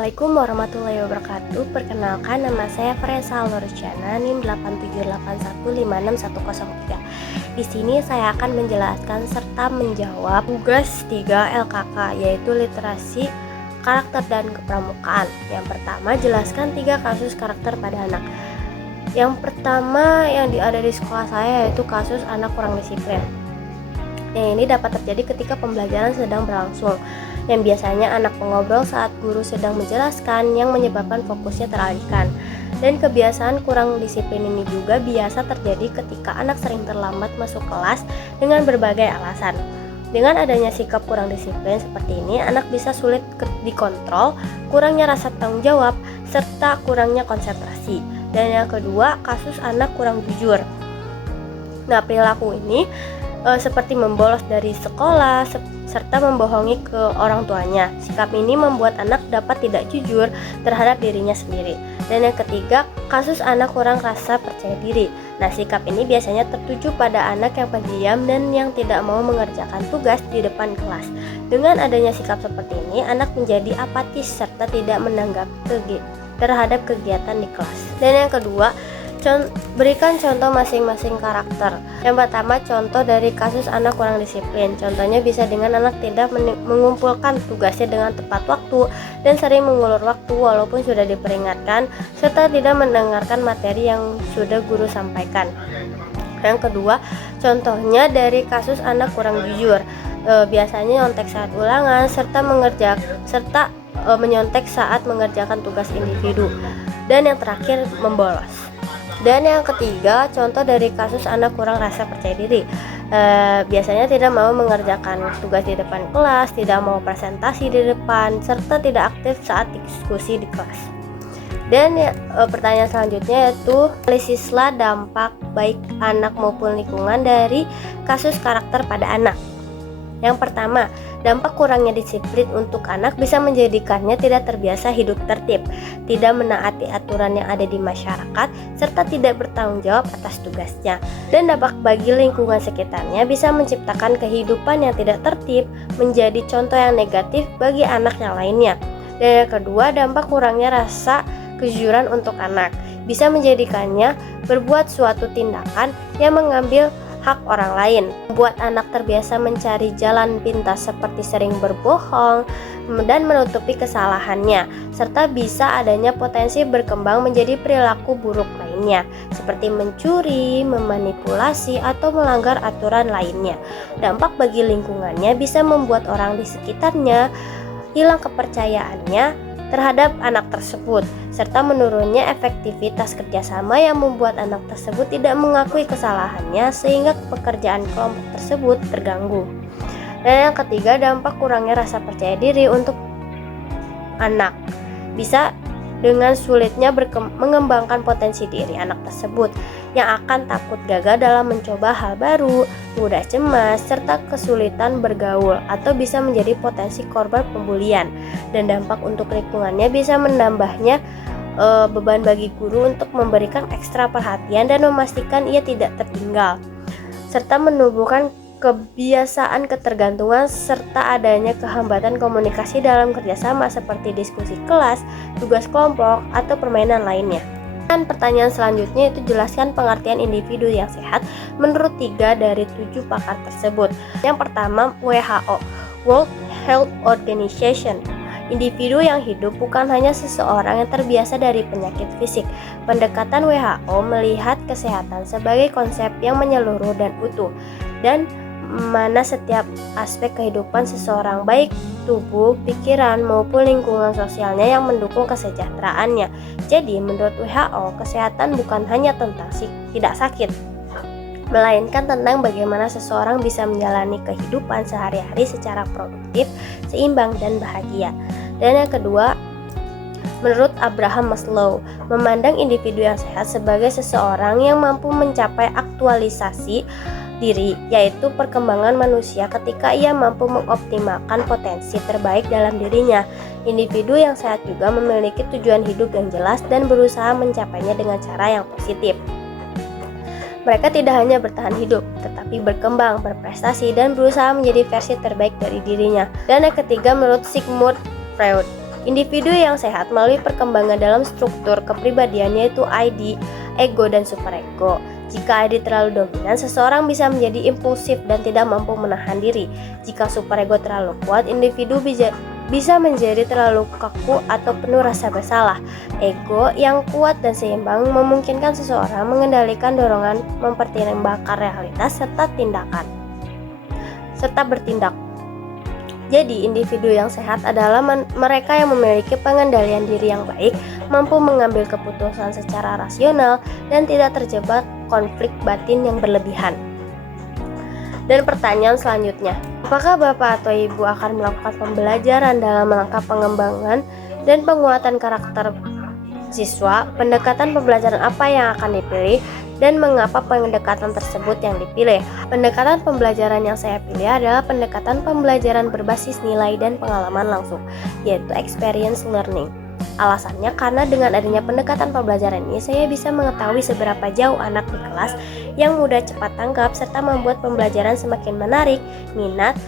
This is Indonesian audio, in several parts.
Assalamualaikum warahmatullahi wabarakatuh. Perkenalkan, nama saya Fresa Lorjana, NIM 878156103. Di sini saya akan menjelaskan serta menjawab tugas 3 LKK, yaitu literasi, karakter, dan kepramukaan. Yang pertama, jelaskan 3 kasus karakter pada anak. Yang pertama yang ada di sekolah saya yaitu kasus anak kurang disiplin. Yang ini dapat terjadi ketika pembelajaran sedang berlangsung, yang biasanya anak mengobrol saat guru sedang menjelaskan, yang menyebabkan fokusnya teralihkan. Dan kebiasaan kurang disiplin ini juga biasa terjadi ketika anak sering terlambat masuk kelas dengan berbagai alasan. Dengan adanya sikap kurang disiplin seperti ini, anak bisa sulit dikontrol, kurangnya rasa tanggung jawab, serta kurangnya konsentrasi. Dan yang kedua, kasus anak kurang jujur. Nah, perilaku ini seperti membolos dari sekolah serta membohongi ke orang tuanya. Sikap ini membuat anak dapat tidak jujur terhadap dirinya sendiri. Dan yang ketiga, kasus anak kurang rasa percaya diri. Nah, sikap ini biasanya tertuju pada anak yang pendiam dan yang tidak mau mengerjakan tugas di depan kelas. Dengan adanya sikap seperti ini, anak menjadi apatis serta tidak menanggapi terhadap kegiatan di kelas. Dan yang kedua, berikan contoh masing-masing karakter. Yang pertama, contoh dari kasus anak kurang disiplin. Contohnya bisa dengan anak tidak mengumpulkan tugasnya dengan tepat waktu dan sering mengulur waktu walaupun sudah diperingatkan, serta tidak mendengarkan materi yang sudah guru sampaikan. Yang kedua, contohnya dari kasus anak kurang jujur. Biasanya nyontek saat ulangan serta menyontek saat mengerjakan tugas individu. Dan yang terakhir, membolos. Dan yang ketiga, contoh dari kasus anak kurang rasa percaya diri. Biasanya tidak mau mengerjakan tugas di depan kelas, tidak mau presentasi di depan, serta tidak aktif saat diskusi di kelas. Dan pertanyaan selanjutnya yaitu, analisislah dampak baik anak maupun lingkungan dari kasus karakter pada anak. Yang pertama, dampak kurangnya disiplin untuk anak bisa menjadikannya tidak terbiasa hidup tertib, tidak menaati aturan yang ada di masyarakat, serta tidak bertanggung jawab atas tugasnya. Dan dampak bagi lingkungan sekitarnya bisa menciptakan kehidupan yang tidak tertib, menjadi contoh yang negatif bagi anak yang lainnya. Dan yang kedua, dampak kurangnya rasa kejujuran untuk anak bisa menjadikannya berbuat suatu tindakan yang mengambil hak orang lain, membuat anak terbiasa mencari jalan pintas seperti sering berbohong dan menutupi kesalahannya, serta bisa adanya potensi berkembang menjadi perilaku buruk lainnya seperti mencuri, memanipulasi, atau melanggar aturan lainnya. Dampak bagi lingkungannya bisa membuat orang di sekitarnya hilang kepercayaannya terhadap anak tersebut, serta menurunnya efektivitas kerjasama yang membuat anak tersebut tidak mengakui kesalahannya sehingga pekerjaan kelompok tersebut terganggu. Dan yang ketiga, dampak kurangnya rasa percaya diri untuk anak bisa dengan sulitnya mengembangkan potensi diri anak tersebut, yang akan takut gagal dalam mencoba hal baru, mudah cemas, serta kesulitan bergaul, atau bisa menjadi potensi korban pembulian. Dan dampak untuk lingkungannya bisa menambahnya beban bagi guru untuk memberikan ekstra perhatian dan memastikan ia tidak tertinggal, serta menumbuhkan kebiasaan ketergantungan serta adanya kehambatan komunikasi dalam kerjasama seperti diskusi kelas, tugas kelompok, atau permainan lainnya. Dan pertanyaan selanjutnya itu, jelaskan pengertian individu yang sehat menurut 3 dari 7 pakar tersebut. Yang pertama, WHO, World Health Organization. Individu yang hidup bukan hanya seseorang yang terbiasa dari penyakit fisik. Pendekatan WHO melihat kesehatan sebagai konsep yang menyeluruh dan utuh, dan mana setiap aspek kehidupan seseorang, baik tubuh, pikiran, maupun lingkungan sosialnya yang mendukung kesejahteraannya. Jadi menurut WHO, kesehatan bukan hanya tentang tidak sakit, melainkan tentang bagaimana seseorang bisa menjalani kehidupan sehari-hari secara produktif, seimbang, dan bahagia. Dan yang kedua, menurut Abraham Maslow, memandang individu yang sehat sebagai seseorang yang mampu mencapai aktualisasi diri, yaitu perkembangan manusia ketika ia mampu mengoptimalkan potensi terbaik dalam dirinya. Individu yang sehat juga memiliki tujuan hidup yang jelas dan berusaha mencapainya dengan cara yang positif. Mereka tidak hanya bertahan hidup, tetapi berkembang, berprestasi, dan berusaha menjadi versi terbaik dari dirinya. Dan yang ketiga, menurut Sigmund Freud, Individu yang sehat melalui perkembangan dalam struktur kepribadiannya yaitu ID, ego, dan superego. Jika ID terlalu dominan, seseorang bisa menjadi impulsif dan tidak mampu menahan diri. Jika superego terlalu kuat, individu bisa menjadi terlalu kaku atau penuh rasa bersalah. Ego yang kuat dan seimbang memungkinkan seseorang mengendalikan dorongan, mempertimbangkan realitas serta bertindak. Jadi, individu yang sehat adalah mereka yang memiliki pengendalian diri yang baik, mampu mengambil keputusan secara rasional, dan tidak terjebak konflik batin yang berlebihan. Dan pertanyaan selanjutnya, apakah Bapak atau Ibu akan melakukan pembelajaran dalam rangka pengembangan dan penguatan karakter siswa? Pendekatan pembelajaran apa yang akan dipilih dan mengapa pendekatan tersebut yang dipilih? Pendekatan pembelajaran yang saya pilih adalah pendekatan pembelajaran berbasis nilai dan pengalaman langsung, yaitu experience learning. Alasannya karena dengan adanya pendekatan pembelajaran ini, saya bisa mengetahui seberapa jauh anak di kelas yang mudah cepat tanggap serta membuat pembelajaran semakin menarik minat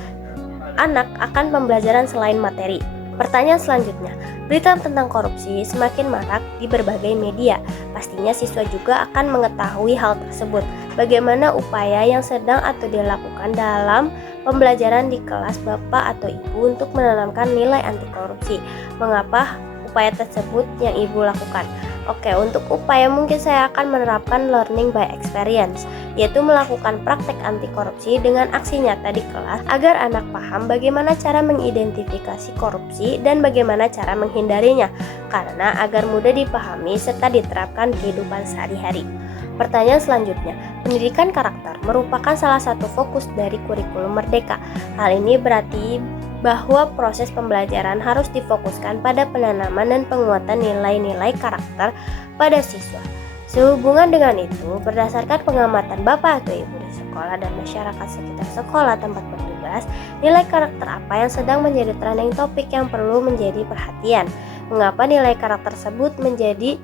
anak akan pembelajaran selain materi. Pertanyaan selanjutnya, berita tentang korupsi semakin marak di berbagai media. Pastinya siswa juga akan mengetahui hal tersebut. Bagaimana upaya yang sedang atau dilakukan dalam pembelajaran di kelas Bapak atau Ibu untuk menanamkan nilai anti korupsi? Mengapa upaya tersebut yang Ibu lakukan? Oke, untuk upaya mungkin saya akan menerapkan learning by experience, yaitu melakukan praktek anti korupsi dengan aksi nyata di kelas agar anak paham bagaimana cara mengidentifikasi korupsi dan bagaimana cara menghindarinya, karena agar mudah dipahami serta diterapkan di kehidupan sehari-hari. Pertanyaan selanjutnya, pendidikan karakter merupakan salah satu fokus dari kurikulum Merdeka. Hal ini berarti bahwa proses pembelajaran harus difokuskan pada penanaman dan penguatan nilai-nilai karakter pada siswa. Sehubungan dengan itu, berdasarkan pengamatan Bapak atau Ibu di sekolah dan masyarakat sekitar sekolah tempat bertugas, nilai karakter apa yang sedang menjadi trending topik yang perlu menjadi perhatian? Mengapa nilai karakter tersebut menjadi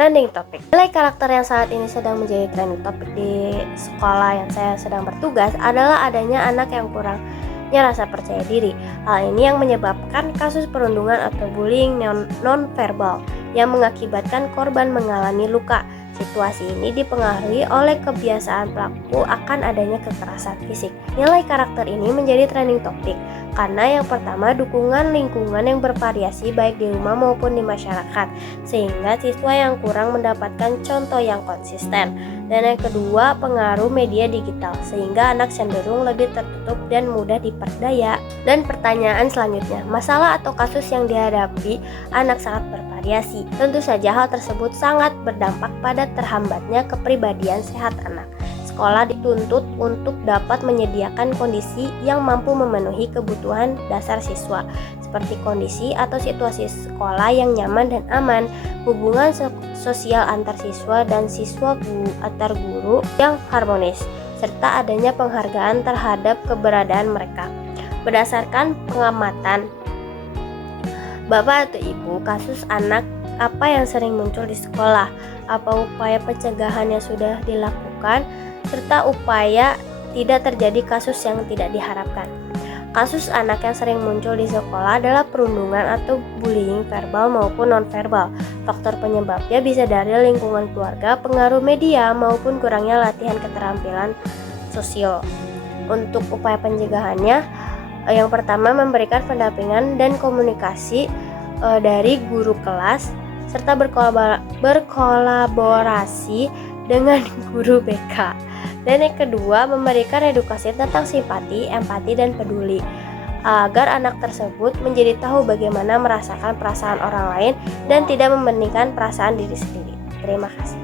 trending topik? Nilai karakter yang saat ini sedang menjadi trending topik di sekolah yang saya sedang bertugas adalah adanya anak yang kurangnya rasa percaya diri. Hal ini yang menyebabkan kasus perundungan atau bullying non-verbal yang mengakibatkan korban mengalami luka. Situasi ini dipengaruhi oleh kebiasaan pelaku akan adanya kekerasan fisik. Nilai karakter ini menjadi trending topik karena yang pertama, dukungan lingkungan yang bervariasi baik di rumah maupun di masyarakat, sehingga siswa yang kurang mendapatkan contoh yang konsisten. Dan yang kedua, pengaruh media digital, sehingga anak cenderung lebih tertutup dan mudah diperdaya. Dan pertanyaan selanjutnya, masalah atau kasus yang dihadapi anak sangat bervariasi. Tentu saja hal tersebut sangat berdampak pada terhambatnya kepribadian sehat anak. Sekolah dituntut untuk dapat menyediakan kondisi yang mampu memenuhi kebutuhan dasar siswa, seperti kondisi atau situasi sekolah yang nyaman dan aman, hubungan sosial antar siswa dan siswa antar guru yang harmonis, serta adanya penghargaan terhadap keberadaan mereka. Berdasarkan pengamatan Bapak atau Ibu, kasus anak apa yang sering muncul di sekolah? Apa upaya pencegahan yang sudah dilakukan? Serta upaya tidak terjadi kasus yang tidak diharapkan. Kasus anak yang sering muncul di sekolah adalah perundungan atau bullying verbal maupun nonverbal. Faktor penyebabnya bisa dari lingkungan keluarga, pengaruh media, maupun kurangnya latihan keterampilan sosial. Untuk upaya pencegahannya, yang pertama memberikan pendampingan dan komunikasi dari guru kelas serta berkolaborasi dengan guru BK. Dan yang kedua, memberikan edukasi tentang simpati, empati, dan peduli agar anak tersebut menjadi tahu bagaimana merasakan perasaan orang lain dan tidak membandingkan perasaan diri sendiri. Terima kasih.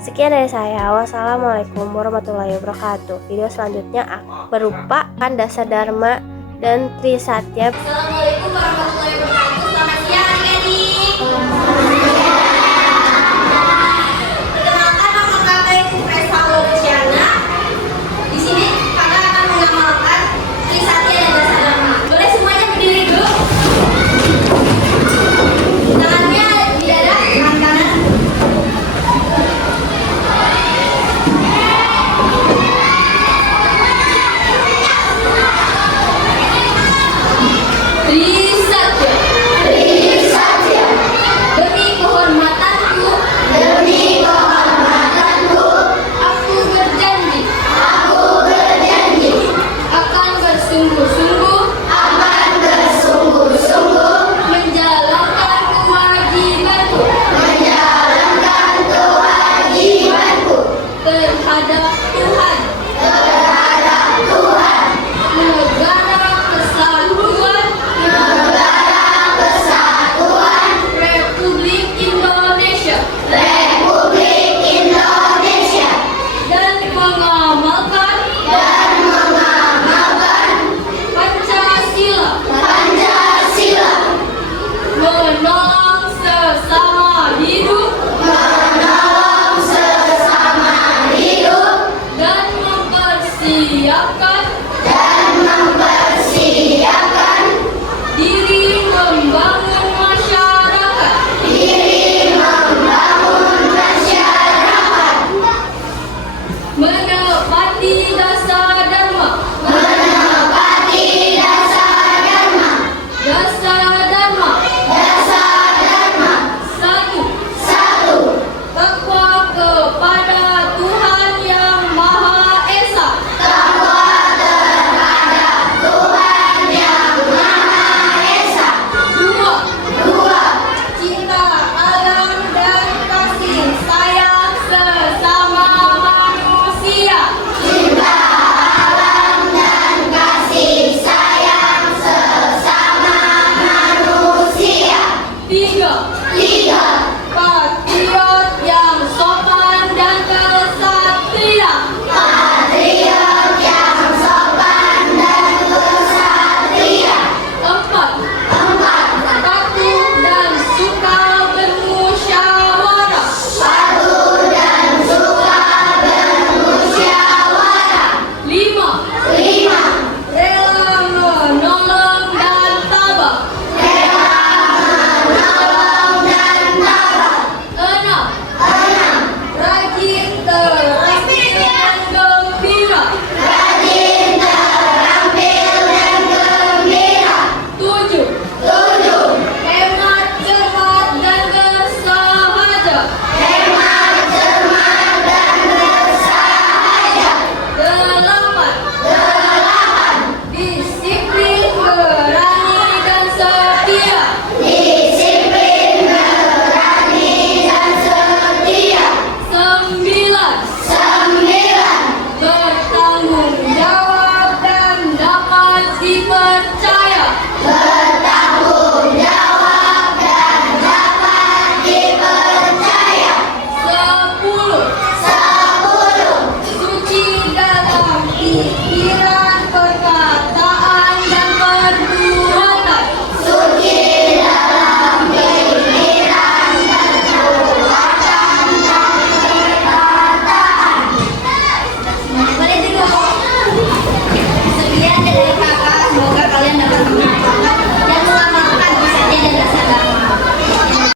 Sekian dari saya. Wassalamualaikum warahmatullahi wabarakatuh. Video selanjutnya berupa Dasar Dharma dan Trisatya. Assalamualaikum warahmatullahi wabarakatuh. Selamat siang adik-adik.